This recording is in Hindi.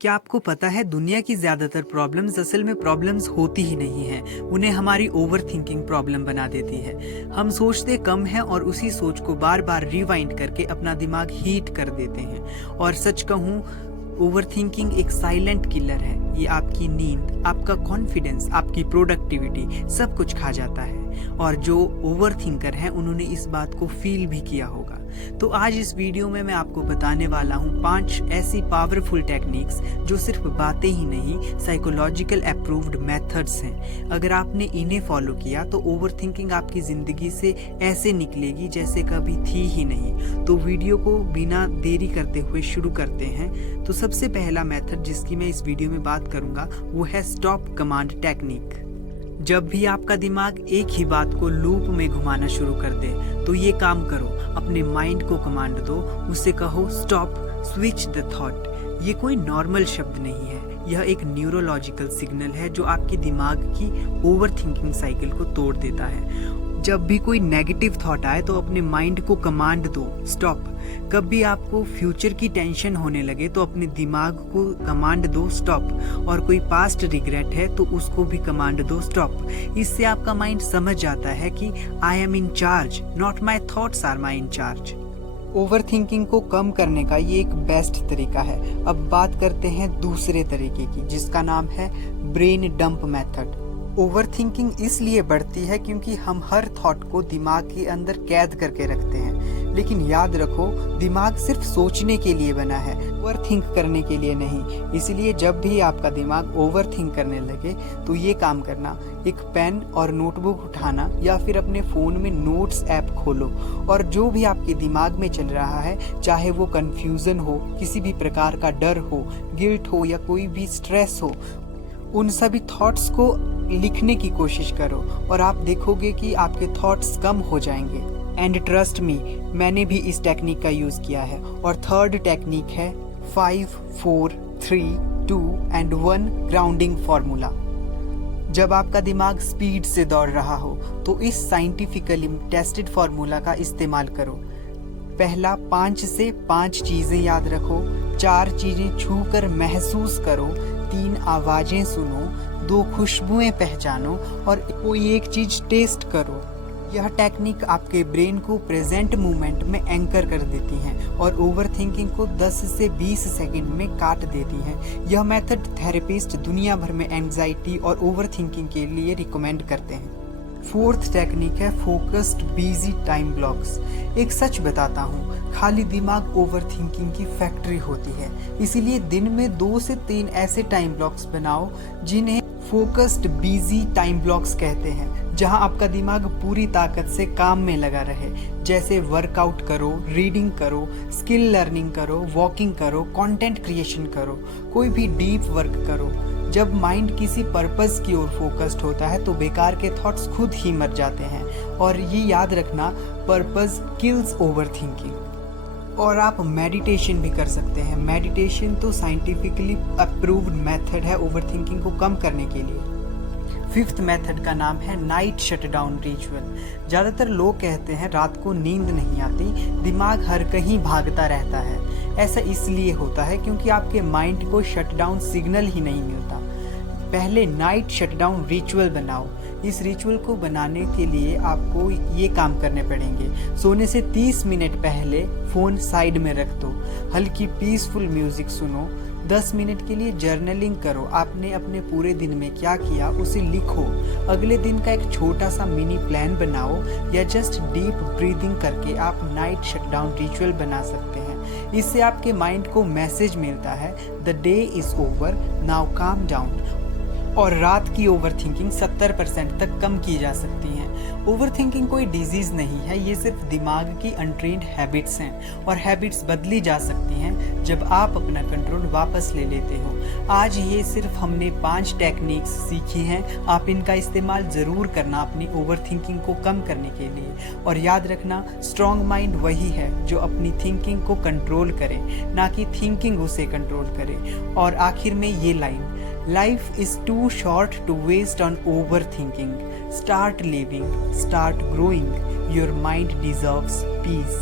क्या आपको पता है दुनिया की ज़्यादातर प्रॉब्लम्स असल में प्रॉब्लम्स होती ही नहीं हैं, उन्हें हमारी ओवर थिंकिंग प्रॉब्लम बना देती है। हम सोचते कम हैं और उसी सोच को बार बार रिवाइंड करके अपना दिमाग हीट कर देते हैं। और सच कहूँ, ओवर थिंकिंग एक साइलेंट किलर है। ये आपकी नींद, आपका कॉन्फिडेंस, आपकी प्रोडक्टिविटी सब कुछ खा जाता है। और जो ओवर थिंकर हैं उन्होंने इस बात को फील भी किया होगा। तो आज इस वीडियो में मैं आपको बताने वाला हूँ 5 ऐसी पावरफुल टेक्निक्स जो सिर्फ बातें ही नहीं, साइकोलॉजिकल अप्रूव्ड मेथड्स हैं। अगर आपने इन्हें फॉलो किया तो ओवर थिंकिंग आपकी ज़िंदगी से ऐसे निकलेगी जैसे कभी थी ही नहीं। तो वीडियो को बिना देरी करते हुए शुरू करते हैं। तो सबसे पहला मेथड जिसकी मैं इस वीडियो में बात करूँगा वो है स्टॉप कमांड टेक्निक। जब भी आपका दिमाग एक ही बात को लूप में घुमाना शुरू कर दे तो ये काम करो, अपने माइंड को कमांड दो, उसे कहो स्टॉप, स्विच द थॉट। ये कोई नॉर्मल शब्द नहीं है, यह एक न्यूरोलॉजिकल सिग्नल है जो आपके दिमाग की ओवर थिंकिंग साइकिल को तोड़ देता है। जब भी कोई नेगेटिव थॉट आए तो अपने माइंड को कमांड दो स्टॉप। कभी आपको फ्यूचर की टेंशन होने लगे तो अपने दिमाग को कमांड दो स्टॉप। और कोई पास्ट रिग्रेट है तो उसको भी कमांड दो स्टॉप। इससे आपका माइंड समझ जाता है कि I am in charge, not my thoughts are my in charge. Overthinking को कम करने का ये एक बेस्ट तरीका है। अब बात करते हैं दूसरे तरीके की जिसका नाम है brain dump method. Over thinking इसलिए बढ़ती है क्योंकि हम हर थॉट को दिमाग के अंदर कैद करके रखते हैं। लेकिन याद रखो, दिमाग सिर्फ सोचने के लिए बना है, ओवर थिंक करने के लिए नहीं। इसलिए जब भी आपका दिमाग ओवर थिंक करने लगे तो ये काम करना, एक पेन और नोटबुक उठाना या फिर अपने फ़ोन में नोट्स ऐप खोलो और जो भी आपके दिमाग में चल रहा है, चाहे वो कन्फ्यूज़न हो, किसी भी प्रकार का डर हो, गिल्ट हो या कोई भी स्ट्रेस हो, उन सभी थॉट्स को लिखने की कोशिश करो और आप देखोगे कि आपके थॉट्स कम हो जाएंगे। एंड ट्रस्ट मी, मैंने भी इस टेक्निक का यूज़ किया है। और थर्ड टेक्निक है 5, 4, 3, 2 एंड 1 ग्राउंडिंग फार्मूला। जब आपका दिमाग स्पीड से दौड़ रहा हो तो इस साइंटिफिकली टेस्टेड फार्मूला का इस्तेमाल करो। पहला, 5 से 5 चीज़ें याद रखो, 4 चीज़ें छू कर महसूस करो, 3 आवाज़ें सुनो, 2 खुशबुएं पहचानो और कोई एक चीज़ टेस्ट करो। यह टेक्निक आपके ब्रेन को प्रेजेंट मोमेंट में एंकर कर देती हैं और ओवर थिंकिंग को 10 से 20 सेकंड में काट देती हैं। यह मेथड थेरेपिस्ट दुनिया भर में एंजाइटी और ओवर थिंकिंग के लिए रिकमेंड करते हैं। फोर्थ टेक्निक है फोकस्ड बिजी टाइम ब्लॉक्स। एक सच बताता हूँ, खाली दिमाग ओवर थिंकिंग की फैक्ट्री होती है। इसीलिए दिन में 2 से 3 ऐसे टाइम ब्लॉक्स बनाओ जिन्हें फोकस्ड बिजी टाइम ब्लॉक्स कहते हैं, जहां आपका दिमाग पूरी ताकत से काम में लगा रहे। जैसे वर्कआउट करो, रीडिंग करो, स्किल लर्निंग करो, वॉकिंग करो, कंटेंट क्रिएशन करो, कोई भी डीप वर्क करो। जब माइंड किसी पर्पस की ओर फोकस्ड होता है तो बेकार के थॉट्स खुद ही मर जाते हैं। और ये याद रखना, पर्पस किल्स ओवर थिंकिंग। और आप मेडिटेशन भी कर सकते हैं। मेडिटेशन तो साइंटिफिकली अप्रूव्ड मेथड है ओवर थिंकिंग को कम करने के लिए। फिफ्थ मेथड का नाम है नाइट शटडाउन रिचुअल। ज़्यादातर लोग कहते हैं रात को नींद नहीं आती, दिमाग हर कहीं भागता रहता है। ऐसा इसलिए होता है क्योंकि आपके माइंड को शटडाउन सिग्नल ही नहीं मिलता। पहले नाइट शटडाउन रिचुअल बनाओ। इस रिचुअल को बनाने के लिए आपको ये काम करने पड़ेंगे। सोने से 30 मिनट पहले फ़ोन साइड में रख दो, हल्की पीसफुल म्यूज़िक सुनो, 10 मिनट के लिए जर्नलिंग करो। आपने अपने पूरे दिन में क्या किया उसे लिखो। अगले दिन का एक छोटा सा मिनी प्लान बनाओ या जस्ट डीप ब्रीदिंग करके आप नाइट शटडाउन रिचुअल बना सकते हैं। इससे आपके माइंड को मैसेज मिलता है, the day is over, now calm down. और रात की ओवर थिंकिंग 70% तक कम की जा सकती हैं। ओवर थिंकिंग कोई डिजीज़ नहीं है, ये सिर्फ दिमाग की अनट्रेन्ड हैबिट्स हैं और हैबिट्स बदली जा सकती हैं जब आप अपना कंट्रोल वापस ले लेते हो। आज ये सिर्फ हमने 5 टेक्निक्स सीखी हैं, आप इनका इस्तेमाल ज़रूर करना अपनी ओवर थिंकिंग को कम करने के लिए। और याद रखना, स्ट्रॉन्ग माइंड वही है जो अपनी थिंकिंग को कंट्रोल करे, ना कि थिंकिंग उसे कंट्रोल करे। और आखिर में ये line, Life is too short to waste on overthinking. Start living, start growing. Your mind deserves peace.